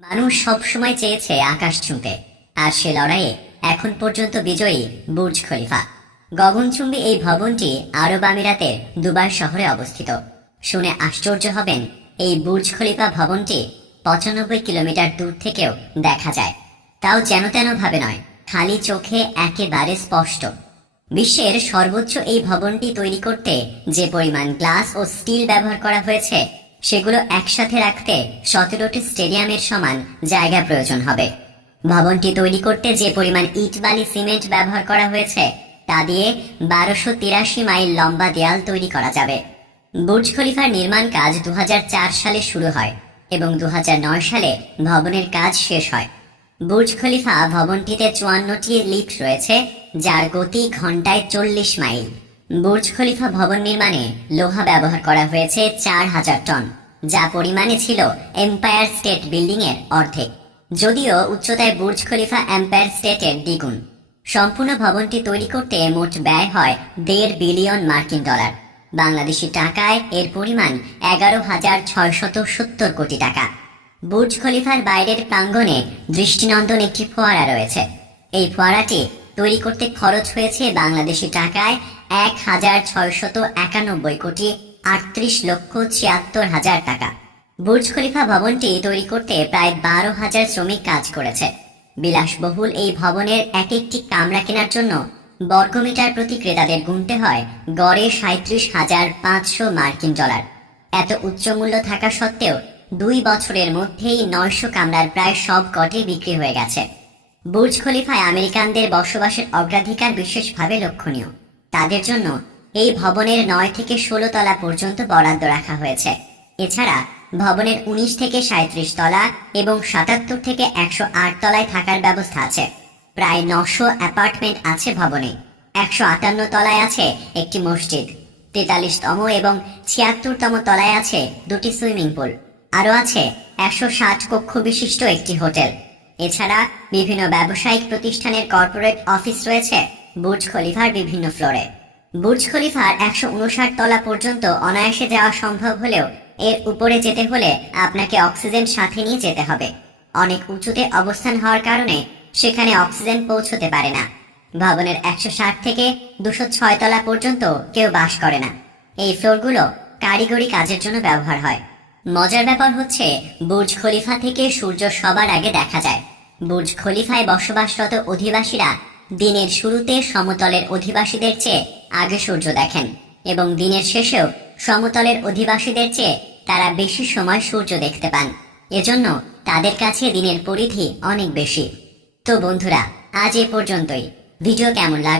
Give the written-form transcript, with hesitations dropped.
মানুষ সবসময় চেয়েছে আকাশ ছুঁতে, আর সে লড়াইয়ে এখন পর্যন্ত বিজয়ী বুর্জ খলিফা। গগনচুম্বী এই ভবনটি আরব আমিরাতের দুবাই শহরে অবস্থিত। শুনে আশ্চর্য হবেন, এই বুর্জ খলিফা ভবনটি 95 কিলোমিটার দূর থেকেও দেখা যায়, তাও যেন তেন ভাবে নয়, খালি চোখে একেবারে স্পষ্ট। বিশ্বের সর্বোচ্চ এই ভবনটি তৈরি করতে যে পরিমাণ গ্লাস ও স্টিল ব্যবহার করা হয়েছে, সেগুলো একসাথে রাখতে 17টি স্টেডিয়ামের সমান জায়গা প্রয়োজন হবে। ভবনটি তৈরি করতে যে পরিমাণ ইট বালি সিমেন্ট ব্যবহার করা হয়েছে, তা দিয়ে 1283 মাইল লম্বা দেয়াল তৈরি করা যাবে। বুর্জ খলিফার নির্মাণ কাজ 2004 সালে শুরু হয় এবং 2009 সালে ভবনের কাজ শেষ হয়। বুর্জ খলিফা ভবনটিতে 54টি লিফট রয়েছে, যার গতি ঘন্টায় 40 মাইল। বুর্জ খলিফা ভবন নির্মাণে লোহা ব্যবহার করা হয়েছে 4000 টন, যা পরিমাণে ছিল এম্পায়ার স্টেট বিল্ডিং এর অর্ধেক, যদিও উচ্চতায় বুর্জ খলিফা এম্পায়ার স্টেটের দ্বিগুণ। সম্পূর্ণ ভবনটি তৈরি করতে মোট ব্যয় হয় $1.5 বিলিয়ন মার্কিন ডলার। বাংলাদেশি টাকায় এর পরিমাণ 11,670 কোটি টাকা। বুর্জ খলিফার বাইরের প্রাঙ্গণে দৃষ্টিনন্দন একটি ফোয়ারা রয়েছে। এই ফোয়ারাটি তৈরি করতে খরচ হয়েছে বাংলাদেশি টাকায় 1,691 কোটি 38,76,000 টাকা। বুর্জ খলিফা ভবনটি তৈরি করতে প্রায় 12,000 শ্রমিক কাজ করেছে। বিলাসবহুল এই ভবনের এক একটি কামরা কেনার জন্য বর্গমিটার প্রতি ক্রেতাদের গুনতে হয় গড়ে 37,500 মার্কিন ডলার। এত উচ্চ মূল্য থাকা সত্ত্বেও 2 বছরের মধ্যেই 900 কামরার প্রায় সব কটি বিক্রি হয়ে গেছে। বুর্জ খলিফায় আমেরিকানদের বসবাসের অগ্রাধিকার বিশেষভাবে লক্ষণীয়। তাদের জন্য এই ভবনের 9 থেকে 16 তলা পর্যন্ত বরাদ্দ রাখা হয়েছে। এছাড়া ভবনের 19 থেকে 37 তলা এবং 77 থেকে 108 তলায় থাকার ব্যবস্থা আছে। প্রায় 900 অ্যাপার্টমেন্ট আছে ভবনে। 158 তলায় আছে একটি মসজিদ, 43তম এবং 76তম তলায় আছে 2টি সুইমিং পুল, আরও আছে 160 কক্ষ বিশিষ্ট একটি হোটেল। এছাড়া বিভিন্ন ব্যবসায়িক প্রতিষ্ঠানের কর্পোরেট অফিস রয়েছে বুর্জ খলিফার বিভিন্ন ফ্লোরে। বুর্জ খলিফার 159 তলা পর্যন্ত অনায়াসে যাওয়া সম্ভব হলেও এর উপরে যেতে হলে আপনাকে অক্সিজেন সাথে নিয়ে যেতে হবে। অনেক উঁচুতে অবস্থান হওয়ার কারণে সেখানে অক্সিজেন পৌঁছতে পারে না। ভবনের 160 থেকে 206 তলা পর্যন্ত কেউ বাস করে না। এই ফ্লোরগুলো কারিগরি কাজের জন্য ব্যবহার হয়। মজার ব্যাপার হচ্ছে, বুর্জ খলিফা থেকে সূর্য সবার আগে দেখা যায়। বুর্জ খলিফায় বসবাসরত অধিবাসীরা দিনের শুরুতে সমতলের অধিবাসীদের চেয়ে আগে সূর্য দেখেন এবং দিনের শেষেও সমতলের অধিবাসীদের চেয়ে তারা বেশি সময় সূর্য দেখতে পান। এজন্য তাদের কাছে দিনের পরিধি অনেক বেশি। তো বন্ধুরা, আজ এ পর্যন্তই। ভিডিও কেমন লাগলো